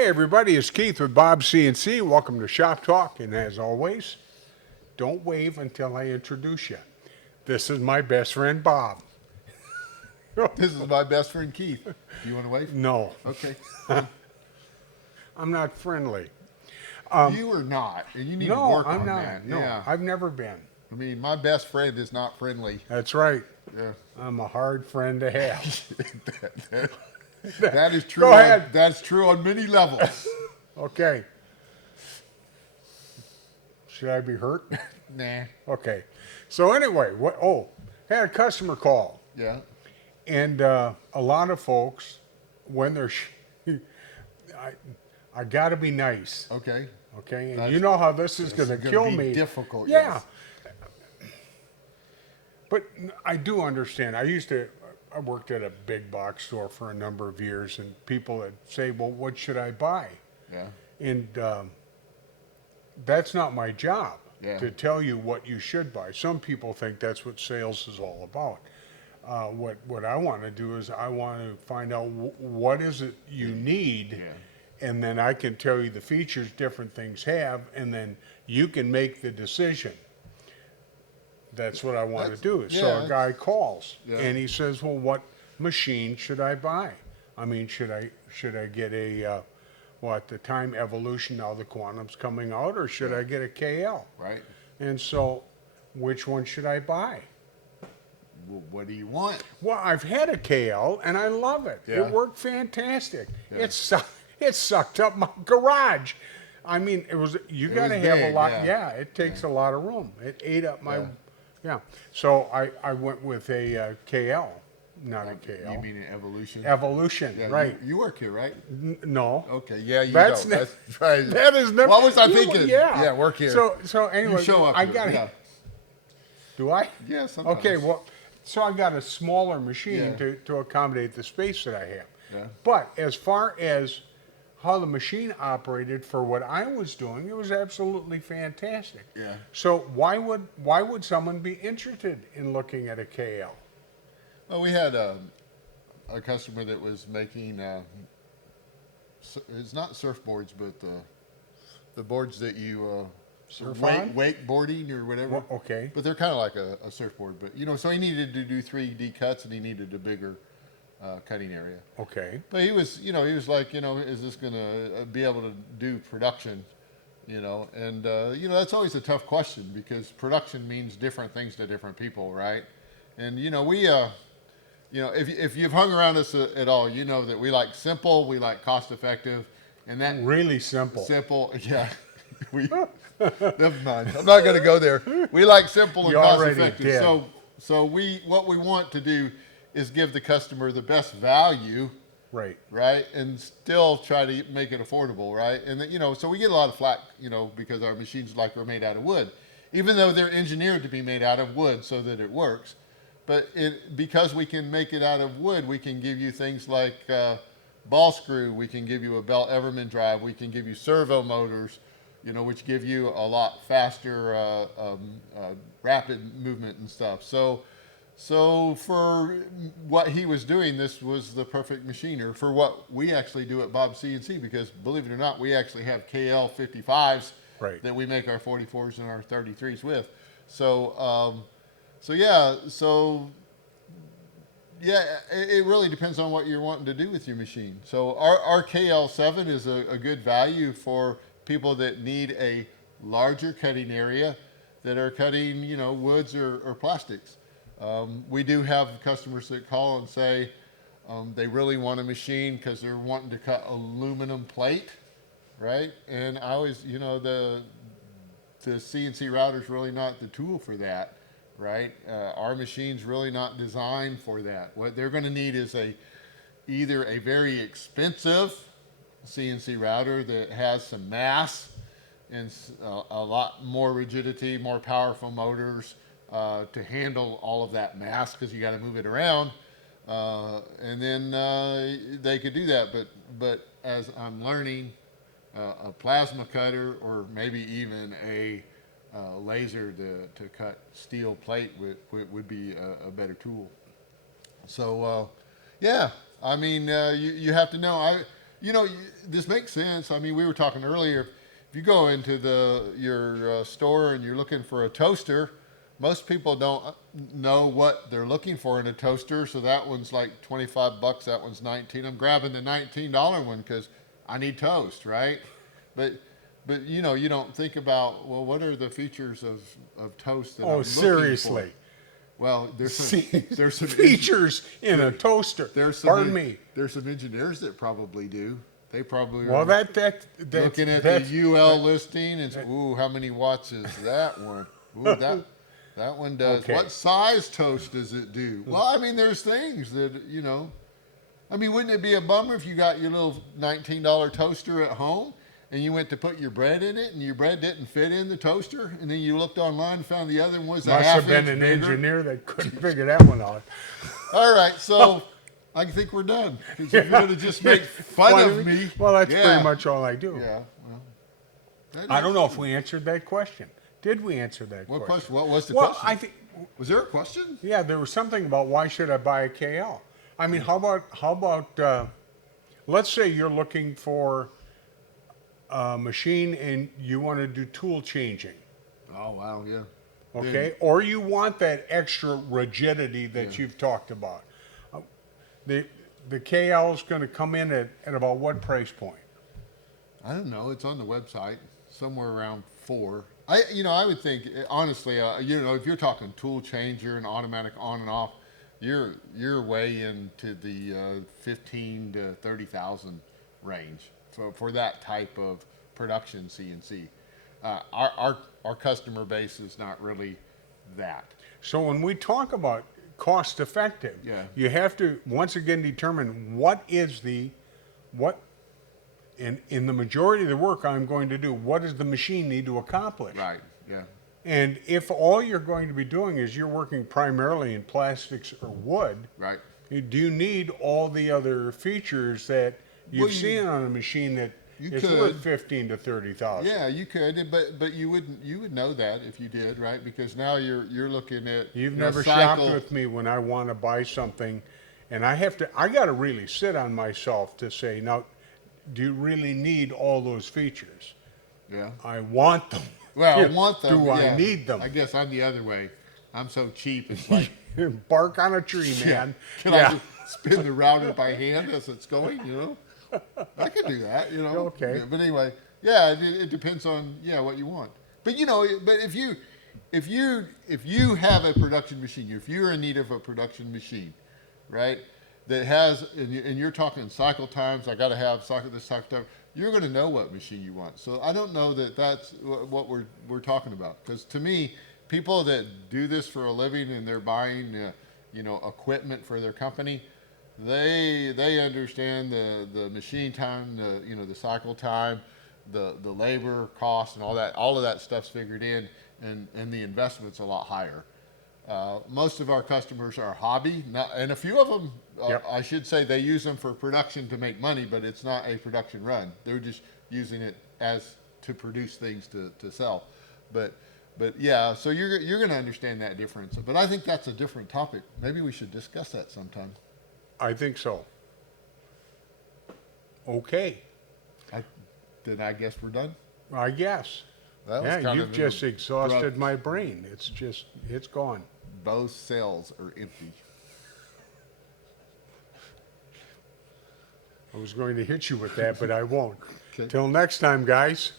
Hey everybody, it's Keith with Bob CNC. Welcome to Shop Talk, and as always, don't wave until I introduce you. This is my best friend Bob. This is my best friend Keith. Do you want to wave? No, Okay. I'm not friendly. You are not, and you need to No, work I'm on not. that. No, Yeah. I've never been. I mean, my best friend is not friendly. That's right. Yeah. I'm a hard friend to have. That is true. Go ahead. That's true on many levels. Okay. Should I be hurt? Nah. Okay. So anyway, what? Oh, had a customer call. Yeah. And a lot of folks, when they're, I got to be nice, Okay. okay? And That's- you know how this is going to gonna kill be me. difficult, Yeah. yes. But I do understand. I worked at a big box store for a number of years, and people would say, well, what should I buy? Yeah. And that's not my job Yeah. to tell you what you should buy. Some people think that's what sales is all about. What I want to do is I want to find out what is it you need, Yeah. and then I can tell you the features different things have, and then you can make the decision. That's what I want to do. So yeah, a guy calls Yeah. and he says, "Well, what machine should I buy? I mean, should I get a well, at the time Evolution, now the Quantum's coming out, or should I get a KL?" Right. And so, which one should I buy? Well, what do you want? Well, I've had a KL and I love it. Yeah. It worked fantastic. Yeah. It sucked up my garage. I mean, you got to was have a big, lot. yeah. Yeah, it takes a lot of room. It ate up my. Yeah. Yeah. So I went with a KL, not a KL. You mean an Evolution? Evolution, Yeah, right? You work here, right? No. Okay. Yeah. You That's don't. ne- That's right. That is never. What was I you- thinking? Yeah. Yeah. Work here. So anyway, you show up. I here. got Yeah. it. Do I? Yeah. Sometimes. Okay, well, so I got a smaller machine Yeah. to accommodate the space that I have. Yeah. But as far as how the machine operated for what I was doing, it was absolutely fantastic. Yeah. So why would someone be interested in looking at a KL? Well, we had a customer that was making, it's not surfboards, but the boards that you Surf on? wakeboarding or whatever. Well, okay. But they're kind of like a surfboard. But so he needed to do 3D cuts, and he needed a bigger cutting area. Okay. But he was like, is this going to be able to do production? And that's always a tough question, because production means different things to different people, right? And we, if you've hung around us at all, you know that we like simple, we like cost effective, and that Really simple. simple, yeah. We never mind. I'm not going to go there. We like simple and You cost already effective. did. So what we want to do is give the customer the best value, Right. right, and still try to make it affordable, right? And then, so we get a lot of flack, because our machines are made out of wood, even though they're engineered to be made out of wood so that it works. But because we can make it out of wood, we can give you things like ball screw. We can give you a Bell Everman drive. We can give you servo motors, which give you a lot faster, rapid movement and stuff. So for what he was doing, this was the perfect machine, or for what we actually do at Bob CNC, because believe it or not, we actually have KL 55s Right. that we make our 44s and our 33s with. It really depends on what you're wanting to do with your machine. So our KL7 is a good value for people that need a larger cutting area, that are cutting, woods or plastics. We do have customers that call and say they really want a machine because they're wanting to cut aluminum plate, right? And I always, the CNC router is really not the tool for that, right? Our machine's really not designed for that. What they're going to need is either a very expensive CNC router that has some mass and a lot more rigidity, more powerful motors to handle all of that mass, because you got to move it around, and then they could do that. But as I'm learning, a plasma cutter, or maybe even a laser to cut steel plate would be a better tool. So yeah, I mean, you have to know. you know, this makes sense. I mean, we were talking earlier. If you go into your store and you're looking for a toaster, most people don't know what they're looking for in a toaster. So that one's like $25. That one's 19. I'm grabbing the $19 one because I need toast, right? But you know, you don't think about, well, what are the features of toast that I'm Oh, looking seriously. for? Well, there's some Features in a toaster. Pardon me. There's some engineers that probably do. They probably Well, are that's looking at the UL listing and say, ooh, how many watts is that one? Ooh, that one does. Okay. What size toast does it do? Well, I mean, there's things that, you know. I mean, wouldn't it be a bummer if you got your little $19 toaster at home and you went to put your bread in it and your bread didn't fit in the toaster, and then you looked online and found the other one was a Must half have been inch an bigger? engineer that couldn't figure that one out. All right, so I think we're done. 'Cause if you're going to just make fun of me. Well, that's yeah. pretty much all I do. Yeah, well. I don't know if we answered that question. Did we answer that What question? question? What was the Well, question? I think, Was there a question? yeah, there was something about why should I buy a KL? I mean, how about, let's say you're looking for a machine and you want to do tool changing, Oh, wow, yeah. okay? Or you want that extra rigidity that you've talked about. The KL is going to come in at about what price point? I don't know. It's on the website, somewhere around 4. I would think, honestly, if you're talking tool changer and automatic on and off, you're way into the 15 to 30,000 range for that type of production CNC. Our customer base is not really that. So when we talk about cost effective, Yeah. you have to once again determine what in the majority of the work I'm going to do, what does the machine need to accomplish? Right. Yeah. And if all you're going to be doing is you're working primarily in plastics or wood, Right. do you need all the other features that you've Well, seen on a machine that you is could. worth 15 to 30,000? Yeah, you could, but you would know that if you did, right? Because now you're looking at You've the never cycle. shopped with me when I want to buy something, and I got to really sit on myself to say, now, do you really need all those features? Yeah. I want them. Well, I want them. Do yeah. I need them? I guess I'm the other way. I'm so cheap. It's like, Bark on a tree, man. can I just spin the router by hand as it's going? I could do that. Okay. Yeah, but anyway, yeah, it depends on what you want. But but if you have a production machine, if you're in need of a production machine, right? That has, and you're talking cycle times, I got to have this cycle time, you're going to know what machine you want. So I don't know that that's what we're talking about. Because to me, people that do this for a living and they're buying, equipment for their company, they understand the machine time, the cycle time, the labor cost and all that. All of that stuff's figured in, and the investment's a lot higher. Most of our customers are hobby, and a few of them, Yep. I should say, they use them for production to make money, but it's not a production run. They're just using it as to produce things to sell. But yeah, so you're going to understand that difference. But I think that's a different topic. Maybe we should discuss that sometime. I think so. Okay, Then I guess we're done. I guess. That was Yeah, kind you've of just exhausted abrupt. my brain. It's gone. Both cells are empty. I was going to hit you with that, but I won't. Okay. Till next time, guys.